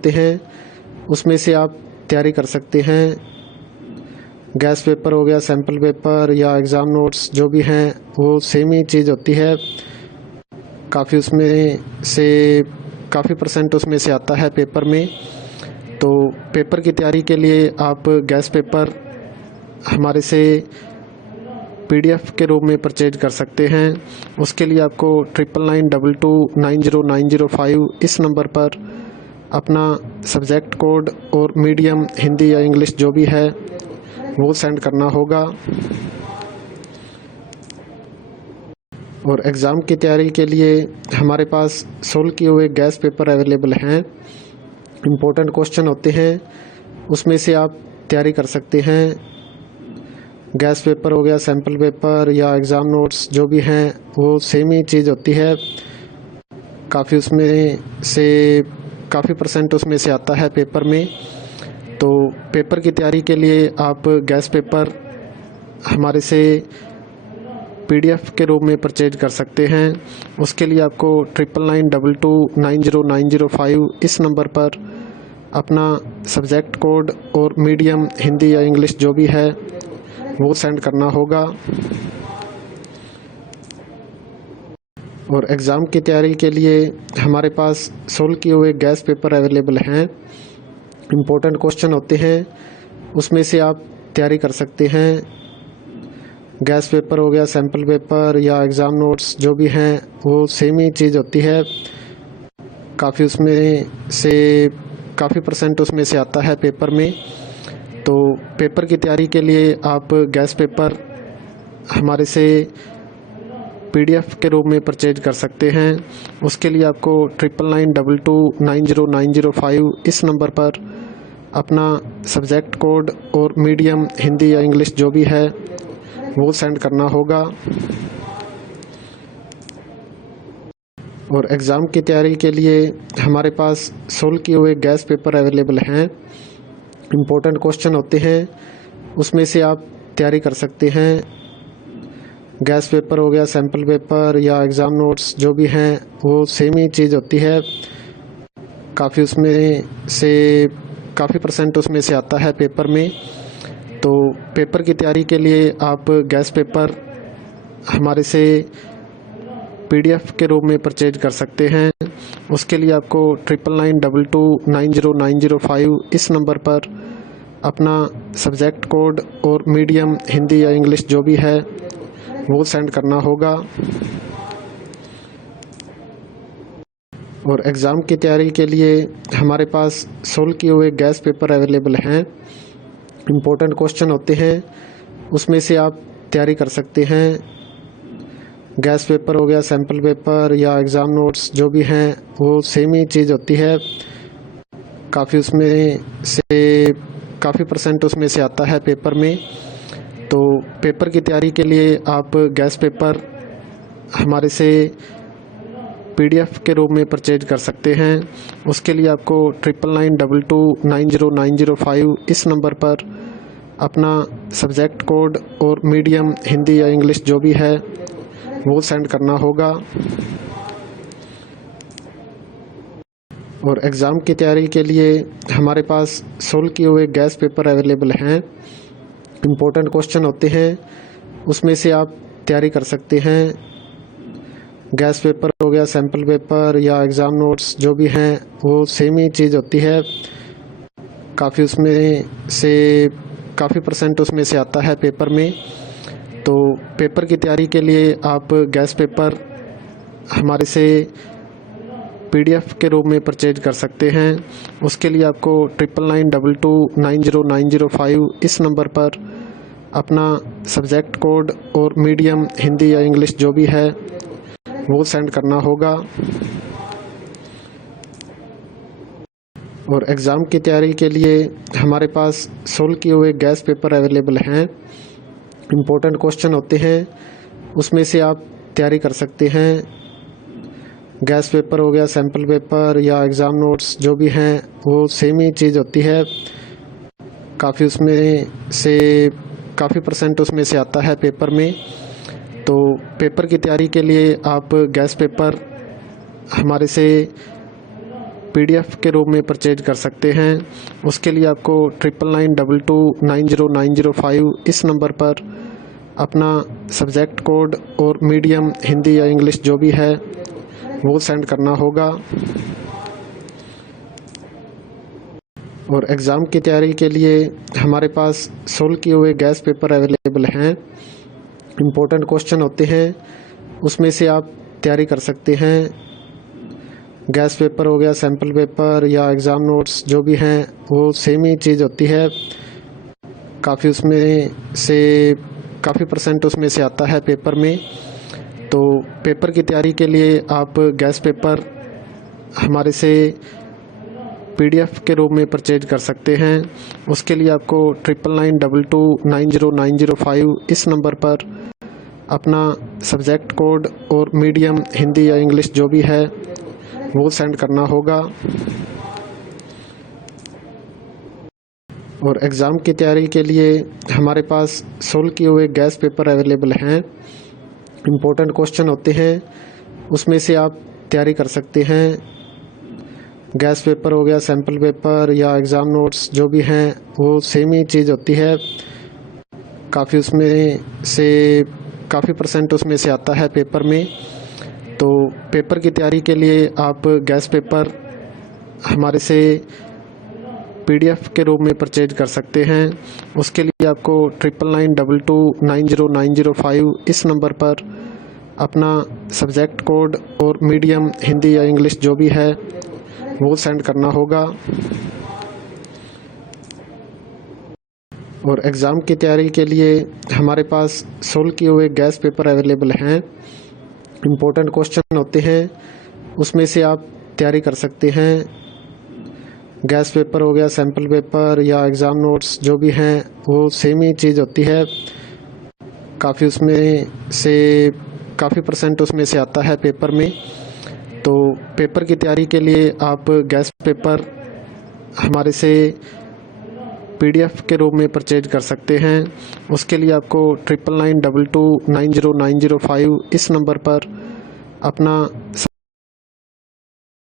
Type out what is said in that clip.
होते हैं, उसमें से आप तैयारी कर सकते हैं। गैस पेपर हो गया, सैम्पल पेपर या एग्ज़ाम नोट्स जो भी हैं वो सेम ही चीज़ होती है। काफ़ी उसमें से काफ़ी परसेंट उसमें से आता है पेपर में। तो पेपर की तैयारी के लिए आप गैस पेपर हमारे से PDF के रूप में परचेज कर सकते हैं। उसके लिए आपको 9992290905 इस नंबर पर अपना सब्जेक्ट कोड और मीडियम हिंदी या इंग्लिश जो भी है वो सेंड करना होगा। और एग्ज़ाम की तैयारी के लिए हमारे पास सोल्व किए हुए गैस पेपर अवेलेबल हैं। इम्पोर्टेंट क्वेश्चन होते हैं, उसमें से आप तैयारी कर सकते हैं। गैस पेपर हो गया, सैम्पल पेपर या एग्ज़ाम नोट्स जो भी हैं वो सेम ही चीज़ होती है। काफ़ी उसमें से काफ़ी परसेंट उसमें से आता है पेपर में। तो पेपर की तैयारी के लिए आप गैस पेपर हमारे से PDF के रूप में परचेज कर सकते हैं। उसके लिए आपको 9992290905 इस नंबर पर अपना सब्जेक्ट कोड और मीडियम हिंदी या इंग्लिश जो भी है वो सेंड करना होगा। और एग्ज़ाम की तैयारी के लिए हमारे पास सोल्व किए हुए गैस पेपर अवेलेबल हैं। इम्पोर्टेंट क्वेश्चन होते हैं, उसमें से आप तैयारी कर सकते हैं। गैस पेपर हो गया, सैम्पल पेपर या एग्ज़ाम नोट्स जो भी हैं वो सेम ही चीज़ होती है। काफ़ी उसमें से काफ़ी परसेंट उसमें से आता है पेपर में। तो पेपर की तैयारी के लिए आप गैस पेपर हमारे से PDF के रूप में परचेज कर सकते हैं। उसके लिए आपको 9992290905 इस नंबर पर अपना सब्जेक्ट कोड और मीडियम हिंदी या इंग्लिश जो भी है वो सेंड करना होगा। और एग्ज़ाम की तैयारी के लिए हमारे पास सोल्व किए हुए गैस पेपर अवेलेबल हैं। इम्पोर्टेंट क्वेश्चन होते हैं, उसमें से आप तैयारी कर सकते हैं। गैस पेपर हो गया, सैम्पल पेपर या एग्ज़ाम नोट्स जो भी हैं वो सेम ही चीज़ होती है। काफ़ी उसमें से काफ़ी परसेंट उसमें से आता है पेपर में। तो पेपर की तैयारी के लिए आप गैस पेपर हमारे से PDF के रूप में परचेज कर सकते हैं। उसके लिए आपको 9992290905 इस नंबर पर अपना सब्जेक्ट कोड और मीडियम हिंदी या इंग्लिश जो भी है वो सेंड करना होगा। और एग्ज़ाम की तैयारी के लिए हमारे पास सोल्व किए हुए गैस पेपर अवेलेबल हैं। इम्पोर्टेंट क्वेश्चन होते हैं, उसमें से आप तैयारी कर सकते हैं। गैस पेपर हो गया, सैम्पल पेपर या एग्ज़ाम नोट्स जो भी हैं वो सेम ही चीज़ होती है। काफ़ी उसमें से काफ़ी परसेंट उसमें से आता है पेपर में। तो पेपर की तैयारी के लिए आप गैस पेपर हमारे से PDF के रूप में परचेज कर सकते हैं। उसके लिए आपको 9992290905 इस नंबर पर अपना सब्जेक्ट कोड और मीडियम हिंदी या इंग्लिश जो भी है वो सेंड करना होगा। और एग्ज़ाम की तैयारी के लिए हमारे पास सोल्व किए हुए गैस पेपर अवेलेबल हैं। इम्पोर्टेंट क्वेश्चन होते हैं, उसमें से आप तैयारी कर सकते हैं। गैस पेपर हो गया, सैम्पल पेपर या एग्ज़ाम नोट्स जो भी हैं वो सेम ही चीज़ होती है। काफ़ी उसमें से काफ़ी परसेंट उसमें से आता है पेपर में। तो पेपर की तैयारी के लिए आप गैस पेपर हमारे से PDF के रूप में परचेज कर सकते हैं। उसके लिए आपको 9992290905 इस नंबर पर अपना सब्जेक्ट कोड और मीडियम हिंदी या इंग्लिश जो भी है वो सेंड करना होगा। और एग्ज़ाम की तैयारी के लिए हमारे पास सोल्व किए हुए गैस पेपर अवेलेबल हैं। इम्पोर्टेंट क्वेश्चन होते हैं, उसमें से आप तैयारी कर सकते हैं। गैस पेपर हो गया, सैम्पल पेपर या एग्ज़ाम नोट्स जो भी हैं वो सेम ही चीज़ होती है। काफ़ी उसमें से काफ़ी परसेंट उसमें से आता है पेपर में। तो पेपर की तैयारी के लिए आप गैस पेपर हमारे से PDF के रूप में परचेज कर सकते हैं। उसके लिए आपको 9992290905 इस नंबर पर अपना सब्जेक्ट कोड और मीडियम हिंदी या इंग्लिश जो भी है वो सेंड करना होगा। और एग्ज़ाम की तैयारी के लिए हमारे पास सोल्व किए हुए गैस पेपर अवेलेबल हैं। इम्पोर्टेंट क्वेश्चन होते हैं, उसमें से आप तैयारी कर सकते हैं। गैस पेपर हो गया, सैम्पल पेपर या एग्ज़ाम नोट्स जो भी हैं वो सेम ही चीज़ होती है। काफ़ी परसेंट उसमें से आता है पेपर में। तो पेपर की तैयारी के लिए आप गैस पेपर हमारे से PDF के रूप में परचेज कर सकते हैं। उसके लिए आपको 9992290905 इस नंबर पर अपना सब्जेक्ट कोड और मीडियम हिंदी या इंग्लिश जो भी है वो सेंड करना होगा। और एग्ज़ाम की तैयारी के लिए हमारे पास सोल्व किए हुए गैस पेपर अवेलेबल हैं। इम्पोर्टेंट क्वेश्चन होते हैं, उसमें से आप तैयारी कर सकते हैं। गैस पेपर हो गया, सैम्पल पेपर या एग्ज़ाम नोट्स जो भी हैं वो सेम ही चीज़ होती है। काफ़ी परसेंट उसमें से आता है पेपर में। तो पेपर की तैयारी के लिए आप गैस पेपर हमारे से PDF के रूप में परचेज कर सकते हैं। उसके लिए आपको 9992290905 इस नंबर पर अपना सब्जेक्ट कोड और मीडियम हिंदी या इंग्लिश जो भी है वो सेंड करना होगा। और एग्ज़ाम की तैयारी के लिए हमारे पास सोल्व किए हुए गैस पेपर अवेलेबल हैं। इम्पोर्टेंट क्वेश्चन होते हैं, उसमें से आप तैयारी कर सकते हैं। गैस पेपर हो गया, सैम्पल पेपर या एग्ज़ाम नोट्स जो भी हैं वो सेम ही चीज़ होती है। काफ़ी परसेंट उसमें से आता है पेपर में। तो पेपर की तैयारी के लिए आप गैस पेपर हमारे से PDF के रूप में परचेज कर सकते हैं। उसके लिए आपको 9992290905 इस नंबर पर अपना